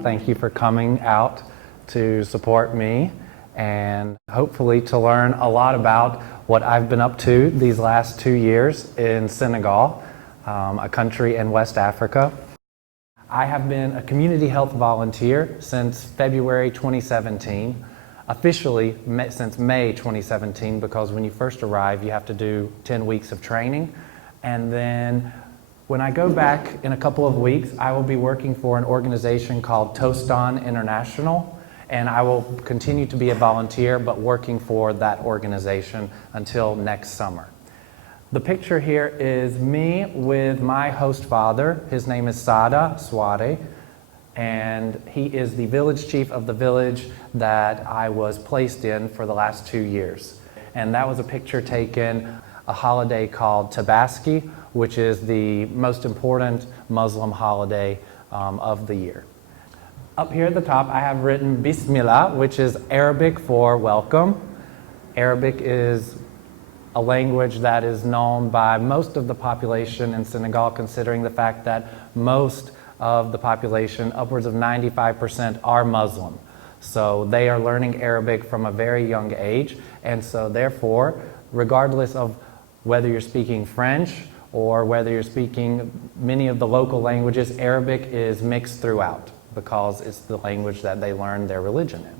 everyone. Thank you for coming out to support me and hopefully to learn a lot about what I've been up to these last 2 years in Senegal, a country in West Africa. I have been a community health volunteer since February 2017, officially since May 2017, because when you first arrive you have to do 10 weeks of training, and then when I go back in a couple of weeks I will be working for an organization called Tostan International, and I will continue to be a volunteer but working for that organization until next summer. The picture here is me with my host father. His name is Sada Swade, and he is the village chief of the village that I was placed in for the last 2 years. And that was a picture taken a holiday called Tabaski, which is the most important Muslim holiday of the year. Up here at the top I have written Bismillah, which is Arabic for welcome. Arabic is a language that is known by most of the population in Senegal, considering the fact that most of the population, upwards of 95%, are Muslim. So they are learning Arabic from a very young age, and so therefore, regardless of whether you're speaking French or whether you're speaking many of the local languages, Arabic is mixed throughout because it's the language that they learn their religion in.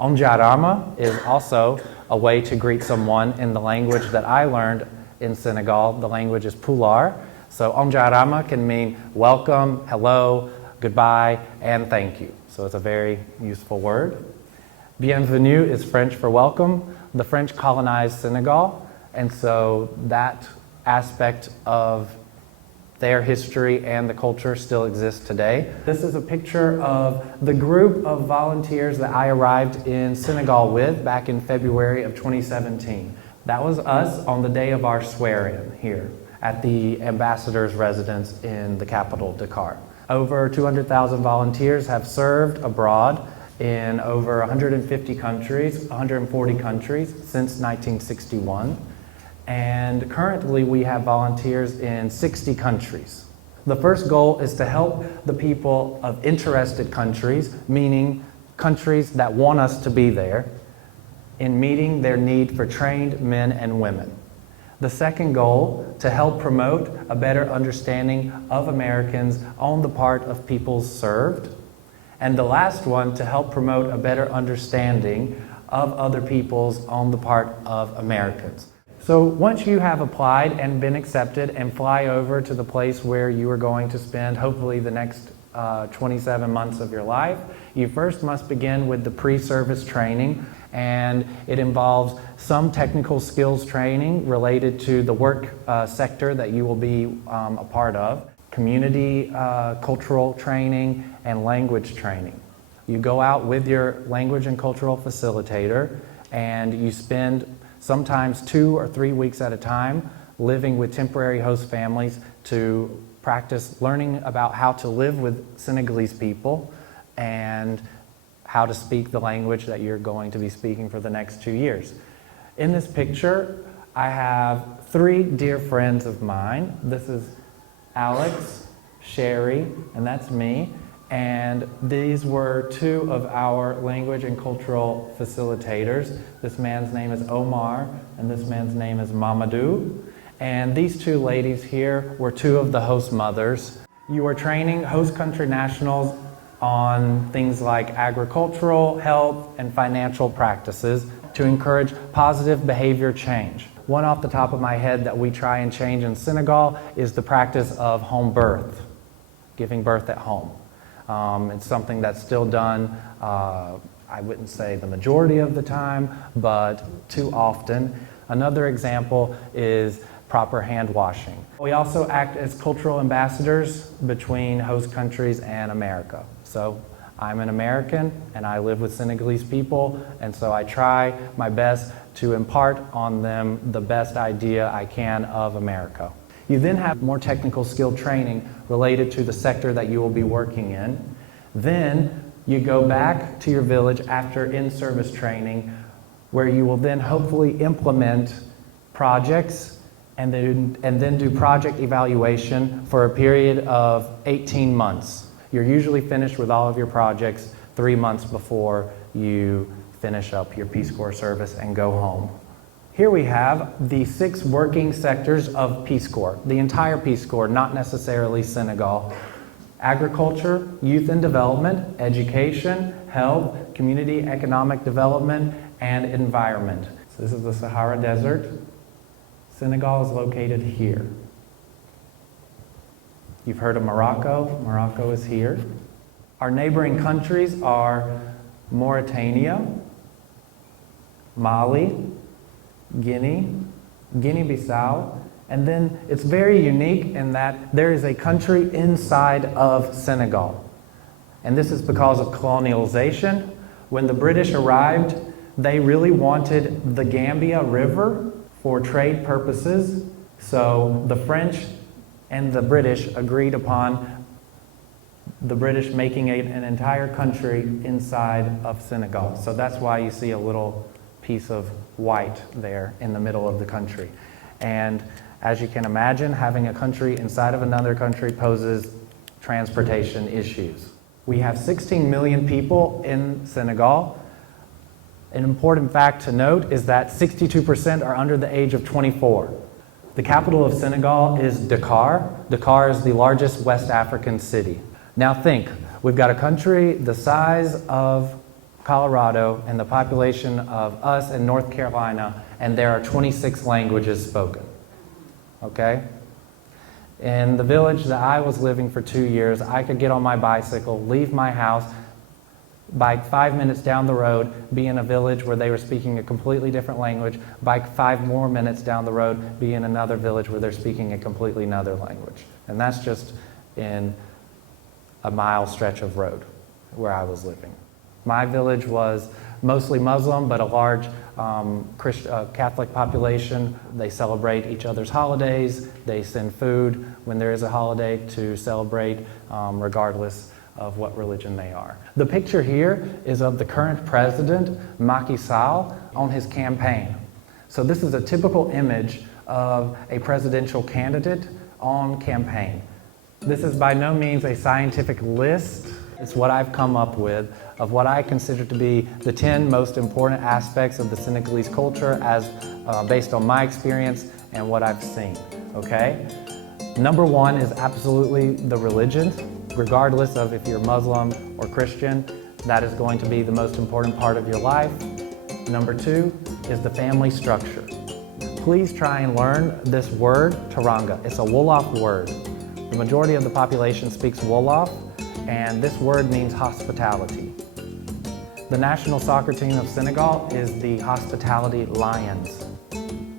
Onjarama is also a way to greet someone in the language that I learned in Senegal. The language is Pular. So Onjarama can mean welcome, hello, goodbye, and thank you. So it's a very useful word. Bienvenue is French for welcome. The French colonized Senegal, and so that aspect of their history and the culture still exists today. This is a picture of the group of volunteers that I arrived in Senegal with back in February of 2017. That was us on the day of our swear-in here at the ambassador's residence in the capital, Dakar. Over 200,000 volunteers have served abroad in over 150 countries, 140 countries since 1961. And currently we have volunteers in 60 countries. The first goal is to help the people of interested countries, meaning countries that want us to be there, in meeting their need for trained men and women. The second goal, to help promote a better understanding of Americans on the part of peoples served. And the last one, to help promote a better understanding of other peoples on the part of Americans. So once you have applied and been accepted and fly over to the place where you are going to spend hopefully the next 27 months of your life, you first must begin with the pre-service training, and it involves some technical skills training related to the work sector that you will be a part of, community cultural training, and language training. You go out with your language and cultural facilitator and you spend sometimes 2 or 3 weeks at a time living with temporary host families to practice learning about how to live with Senegalese people and how to speak the language that you're going to be speaking for the next 2 years. In this picture, I have 3 dear friends of mine. This is Alex, Sherry, and that's me. And these were 2 of our language and cultural facilitators. This man's name is Omar, and this man's name is Mamadou. And these 2 ladies here were 2 of the host mothers. You are training host country nationals on things like agricultural, health, and financial practices to encourage positive behavior change. One off the top of my head that we try and change in Senegal is the practice of home birth, giving birth at home. It's something that's still done, I wouldn't say the majority of the time, but too often. Another example is proper hand washing. We also act as cultural ambassadors between host countries and America. So I'm an American and I live with Senegalese people, and so I try my best to impart on them the best idea I can of America. You then have more technical skill training related to the sector that you will be working in. Then you go back to your village after in-service training, where you will then hopefully implement projects and then do project evaluation for a period of 18 months. You're usually finished with all of your projects 3 months before you finish up your Peace Corps service and go home. Here we have the 6 working sectors of Peace Corps, the entire Peace Corps, not necessarily Senegal. Agriculture, youth and development, education, health, community economic development, and environment. So this is the Sahara Desert. Senegal is located here. You've heard of Morocco. Morocco is here. Our neighboring countries are Mauritania, Mali, Guinea, Guinea-Bissau, and then it's very unique in that there is a country inside of Senegal. And this is because of colonialization. When the British arrived, they really wanted the Gambia River for trade purposes. So the French and the British agreed upon the British making an entire country inside of Senegal. So that's why you see a little piece of white there in the middle of the country. And as you can imagine, having a country inside of another country poses transportation issues. We have 16 million people in Senegal. An important fact to note is that 62% are under the age of 24. The capital of Senegal is Dakar. Dakar is the largest West African city. Now think, we've got a country the size of Colorado and the population of us in North Carolina, and there are 26 languages spoken. Okay? In the village that I was living for 2 years, I could get on my bicycle, leave my house, bike 5 minutes down the road, be in a village where they were speaking a completely different language, bike 5 more minutes down the road, be in another village where they're speaking a completely another language. And that's just in a mile stretch of road where I was living. My village was mostly Muslim, but a large Catholic population. They celebrate each other's holidays. They send food when there is a holiday to celebrate, regardless of what religion they are. The picture here is of the current president, Macky Sall, on his campaign. So this is a typical image of a presidential candidate on campaign. This is by no means a scientific list. It's what I've come up with of what I consider to be the 10 most important aspects of the Senegalese culture as based on my experience and what I've seen, okay? Number 1 is absolutely the religion. Regardless of if you're Muslim or Christian, that is going to be the most important part of your life. Number 2 is the family structure. Please try and learn this word, Teranga. It's a Wolof word. The majority of the population speaks Wolof, and this word means hospitality. The national soccer team of Senegal is the Hospitality Lions.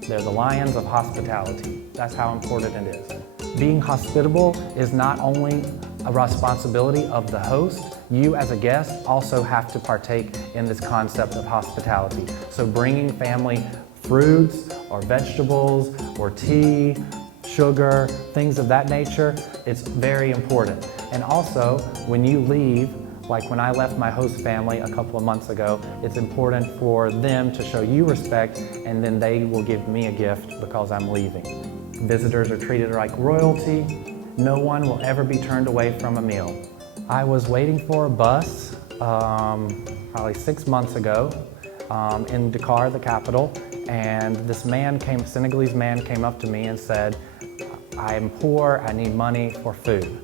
They're the Lions of hospitality. That's how important it is. Being hospitable is not only a responsibility of the host, you as a guest also have to partake in this concept of hospitality. So bringing family fruits or vegetables or tea, sugar, things of that nature, it's very important. And also, when you leave, like when I left my host family a couple of months ago, it's important for them to show you respect, and then they will give me a gift because I'm leaving. Visitors are treated like royalty. No one will ever be turned away from a meal. I was waiting for a bus probably 6 months ago in Dakar, the capital, and this Senegalese man came up to me and said, I am poor, I need money for food.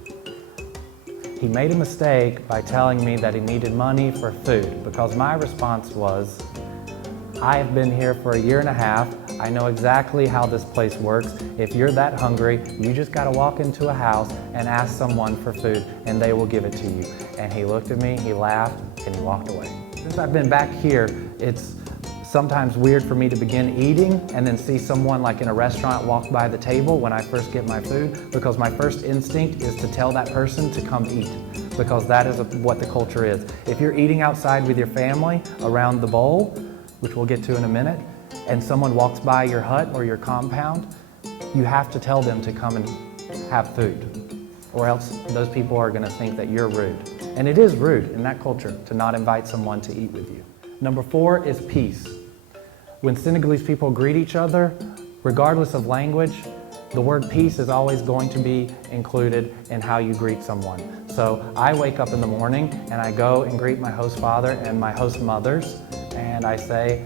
He made a mistake by telling me that he needed money for food, because my response was, I have been here for 1.5 years. I know exactly how this place works. If you're that hungry, you just gotta walk into a house and ask someone for food, and they will give it to you. And he looked at me, he laughed, and he walked away. Since I've been back here, it's sometimes weird for me to begin eating and then see someone like in a restaurant walk by the table when I first get my food, because my first instinct is to tell that person to come eat, because that is what the culture is. If you're eating outside with your family around the bowl, which we'll get to in a minute, and someone walks by your hut or your compound, you have to tell them to come and have food, or else those people are going to think that you're rude. And it is rude in that culture to not invite someone to eat with you. Number 4 is peace. When Senegalese people greet each other, regardless of language, The word peace is always going to be included in how you greet someone. So I wake up in the morning and I go and greet my host father and my host mothers, and I say,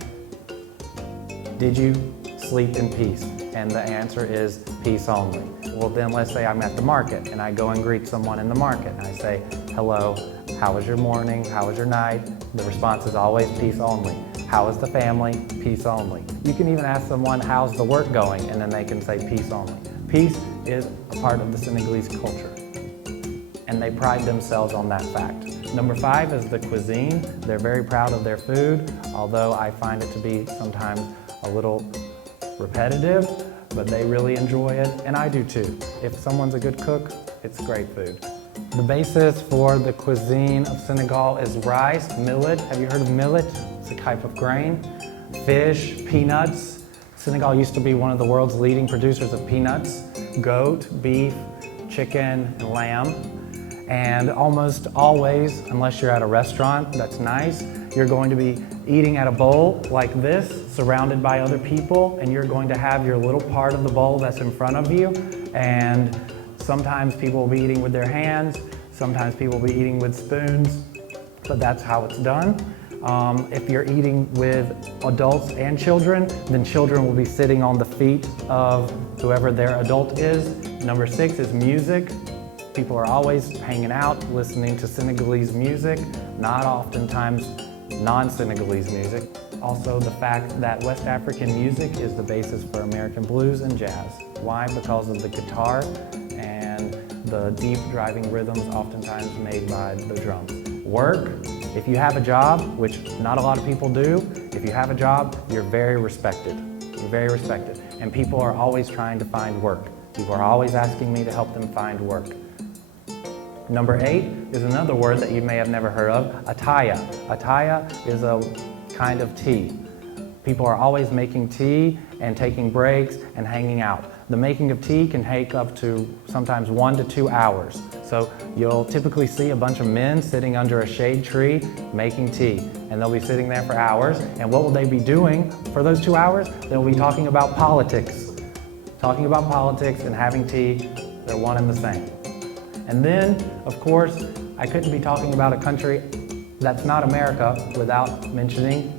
"Did you sleep in peace?" And the answer is peace only. Well, then let's say I'm at the market and I go and greet someone in the market and I say, "Hello, how was your morning? How was your night?" The response is always peace only. How is the family? Peace only. You can even ask someone, "How's the work going?" and then they can say peace only. Peace is a part of the Senegalese culture, and they pride themselves on that fact. Number 5 is the cuisine. They're very proud of their food, although I find it to be sometimes a little repetitive, but they really enjoy it, and I do too. If someone's a good cook, it's great food. The basis for the cuisine of Senegal is rice, millet. Have you heard of millet? It's a type of grain. Fish, peanuts. Senegal used to be one of the world's leading producers of peanuts. Goat, beef, chicken, and lamb. And almost always, unless you're at a restaurant that's nice, you're going to be eating at a bowl like this, surrounded by other people, and you're going to have your little part of the bowl that's in front of you. And sometimes people will be eating with their hands, sometimes people will be eating with spoons, but that's how it's done. If you're eating with adults and children, then children will be sitting on the feet of whoever their adult is. Number 6 is music. People are always hanging out, listening to Senegalese music, not oftentimes non-Senegalese music. Also the fact that West African music is the basis for American blues and jazz. Why? Because of the guitar and the deep driving rhythms oftentimes made by the drums. Work. If you have a job, which not a lot of people do, if you have a job, you're very respected. You're very respected. And people are always trying to find work. People are always asking me to help them find work. Number 8 is another word that you may have never heard of, ataya. Ataya is a kind of tea. People are always making tea and taking breaks and hanging out. The making of tea can take up to sometimes 1 to 2 hours. So you'll typically see a bunch of men sitting under a shade tree making tea, and they'll be sitting there for hours. And what will they be doing for those 2 hours? They'll be talking about politics. Talking about politics and having tea, they're one and the same. And then, of course, I couldn't be talking about a country that's not America without mentioning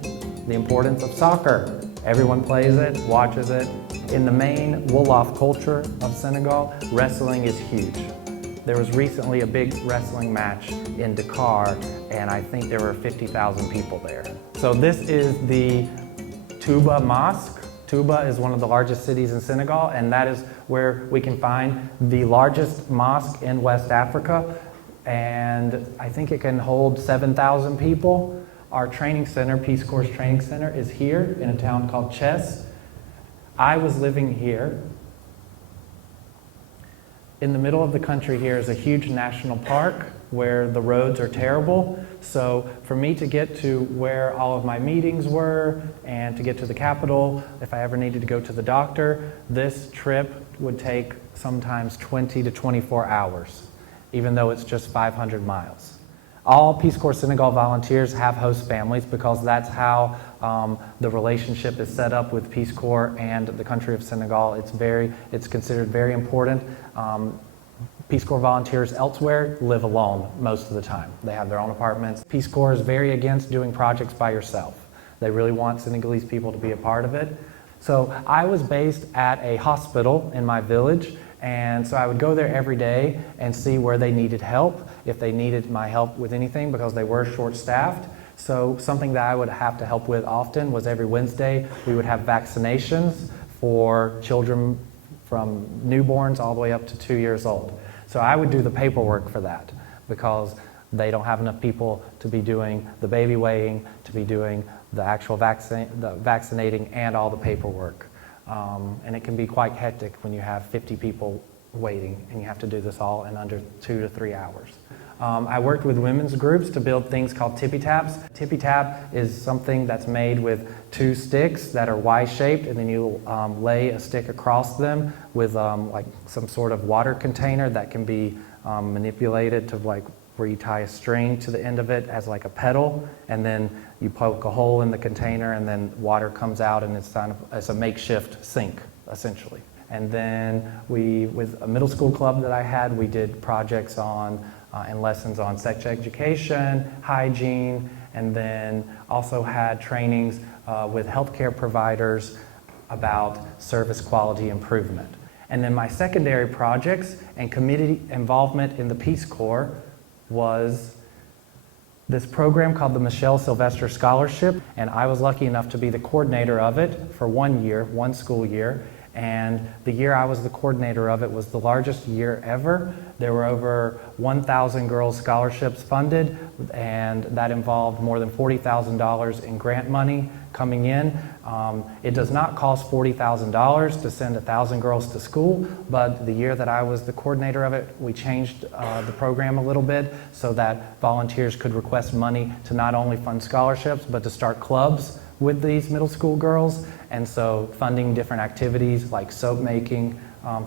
the importance of soccer. Everyone plays it, watches it. In the main Wolof culture of Senegal, wrestling is huge. There was recently a big wrestling match in Dakar, and I think there were 50,000 people there. So this is the Touba Mosque. Touba is one of the largest cities in Senegal, and that is where we can find the largest mosque in West Africa, and I think it can hold 7,000 people. Our training center, Peace Corps Training Center, is here in a town called Chess. I was living here. In the middle of the country here is a huge national park where the roads are terrible. So for me to get to where all of my meetings were and to get to the capital, if I ever needed to go to the doctor, this trip would take sometimes 20 to 24 hours, even though it's just 500 miles. All Peace Corps Senegal volunteers have host families because that's how the relationship is set up with Peace Corps and the country of Senegal. It's considered very important. Peace Corps volunteers elsewhere live alone most of the time. They have their own apartments. Peace Corps is very against doing projects by yourself. They really want Senegalese people to be a part of it. So I was based at a hospital in my village, and so I would go there every day and see where they needed help, if they needed my help with anything, because they were short-staffed. So something that I would have to help with often was every Wednesday we would have vaccinations for children from newborns all the way up to 2 years old. So I would do the paperwork for that because they don't have enough people to be doing the baby weighing, to be doing the actual vaccinating and all the paperwork. And it can be quite hectic when you have 50 people waiting and you have to do this all in under 2 to 3 hours. I worked with women's groups to build things called tippy taps. Tippy tap is something that's made with 2 sticks that are Y-shaped, and then you lay a stick across them with like some sort of water container that can be manipulated to like where you tie a string to the end of it as like a pedal, and then you poke a hole in the container and then water comes out, and it's a makeshift sink essentially. And then with a middle school club that I had, we did projects on and lessons on sex education, hygiene, and then also had trainings with healthcare providers about service quality improvement. And then my secondary projects and community involvement in the Peace Corps was this program called the Michelle Sylvester Scholarship, and I was lucky enough to be the coordinator of it for 1 year, 1 school year. And the year I was the coordinator of it was the largest year ever. There were over 1,000 girls' scholarships funded, and that involved more than $40,000 in grant money coming in. It does not cost $40,000 to send 1,000 girls to school, but the year that I was the coordinator of it, we changed the program a little bit so that volunteers could request money to not only fund scholarships, but to start clubs with these middle school girls. And so funding different activities like soap making,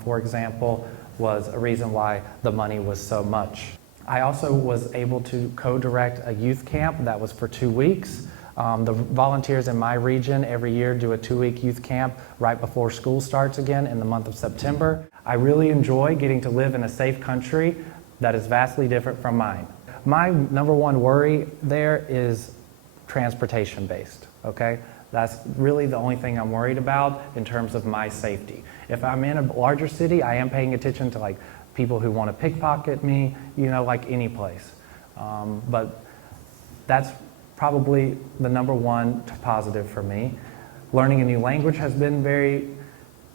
for example, was a reason why the money was so much. I also was able to co-direct a youth camp that was for 2 weeks. The volunteers in my region every year do a 2-week youth camp right before school starts again in the month of September. I really enjoy getting to live in a safe country that is vastly different from mine. My number one worry there is transportation based, okay? That's really the only thing I'm worried about in terms of my safety. If I'm in a larger city, I am paying attention to like people who want to pickpocket me, you know, like any place. But that's probably the number one positive for me. Learning a new language has been very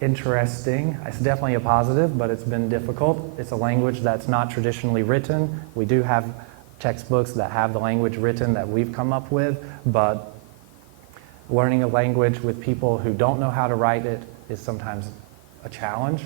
interesting. It's definitely a positive, but it's been difficult. It's a language that's not traditionally written. We do have textbooks that have the language written that we've come up with, but learning a language with people who don't know how to write it is sometimes a challenge.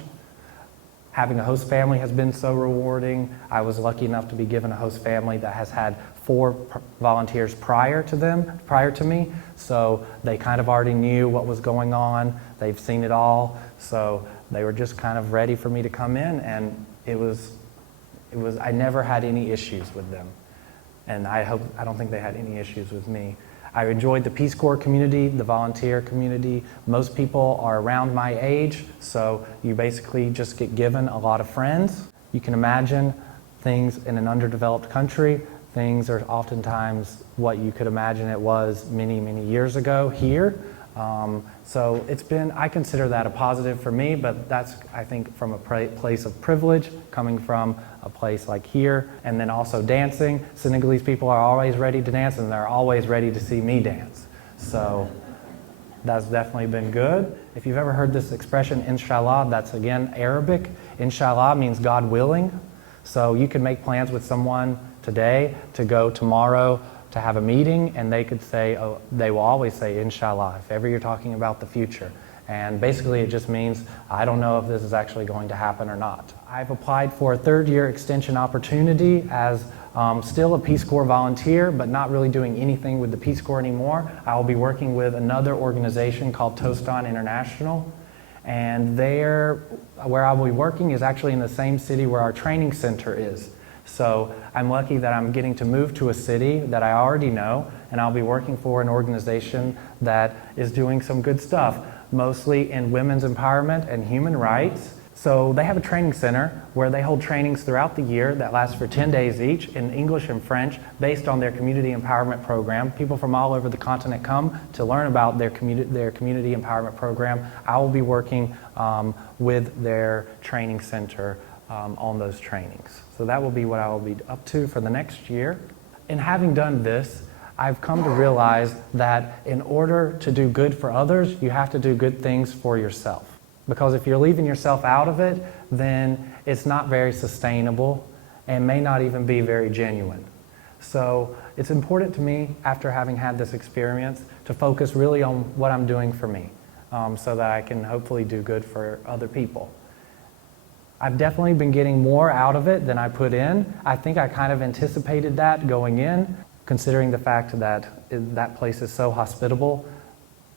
Having a host family has been so rewarding. I was lucky enough to be given a host family that has had 4 volunteers prior to me, so they kind of already knew what was going on. They've seen it all, so they were just kind of ready for me to come in, and I never had any issues with them, and I don't think they had any issues with me. I enjoyed the Peace Corps community, the volunteer community. Most people are around my age, so you basically just get given a lot of friends. You can imagine things in an underdeveloped country. Things are oftentimes what you could imagine it was many, many years ago here. So I consider that a positive for me, but that's, I think, from a place of privilege, coming from a place like here. And then also dancing. Senegalese people are always ready to dance, and they're always ready to see me dance. So that's definitely been good. If you've ever heard this expression, inshallah, that's again Arabic. Inshallah means God willing. So you can make plans with someone today to go tomorrow to have a meeting, and they could say, oh, they will always say inshallah if ever you're talking about the future. And basically it just means I don't know if this is actually going to happen or not. I've applied for a 3rd-year extension opportunity as still a Peace Corps volunteer, but not really doing anything with the Peace Corps anymore. I will be working with another organization called Toast On International, and there, where I will be working is actually in the same city where our training center is. So I'm lucky that I'm getting to move to a city that I already know, and I'll be working for an organization that is doing some good stuff, mostly in women's empowerment and human rights. So they have a training center where they hold trainings throughout the year that last for 10 days each in English and French based on their community empowerment program. People from all over the continent come to learn about their community empowerment program. I will be working with their training center on those trainings. So that will be what I will be up to for the next year. In having done this, I've come to realize that in order to do good for others, you have to do good things for yourself. Because if you're leaving yourself out of it, then it's not very sustainable and may not even be very genuine. So it's important to me, after having had this experience, to focus really on what I'm doing for me, so that I can hopefully do good for other people. I've definitely been getting more out of it than I put in. I think I kind of anticipated that going in, considering the fact that that place is so hospitable.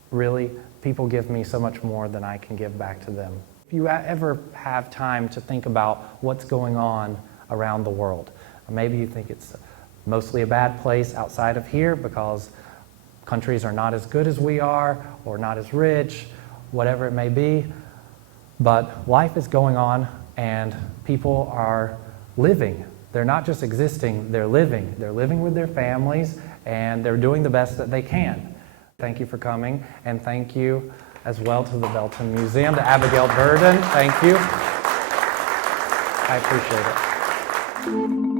Really, people give me so much more than I can give back to them. If you ever have time to think about what's going on around the world, maybe you think it's mostly a bad place outside of here because countries are not as good as we are or not as rich, whatever it may be. But life is going on and people are living. They're not just existing, they're living. They're living with their families and they're doing the best that they can. Thank you for coming, and thank you as well to the Belton Museum, to Abigail Burden. Thank you. I appreciate it.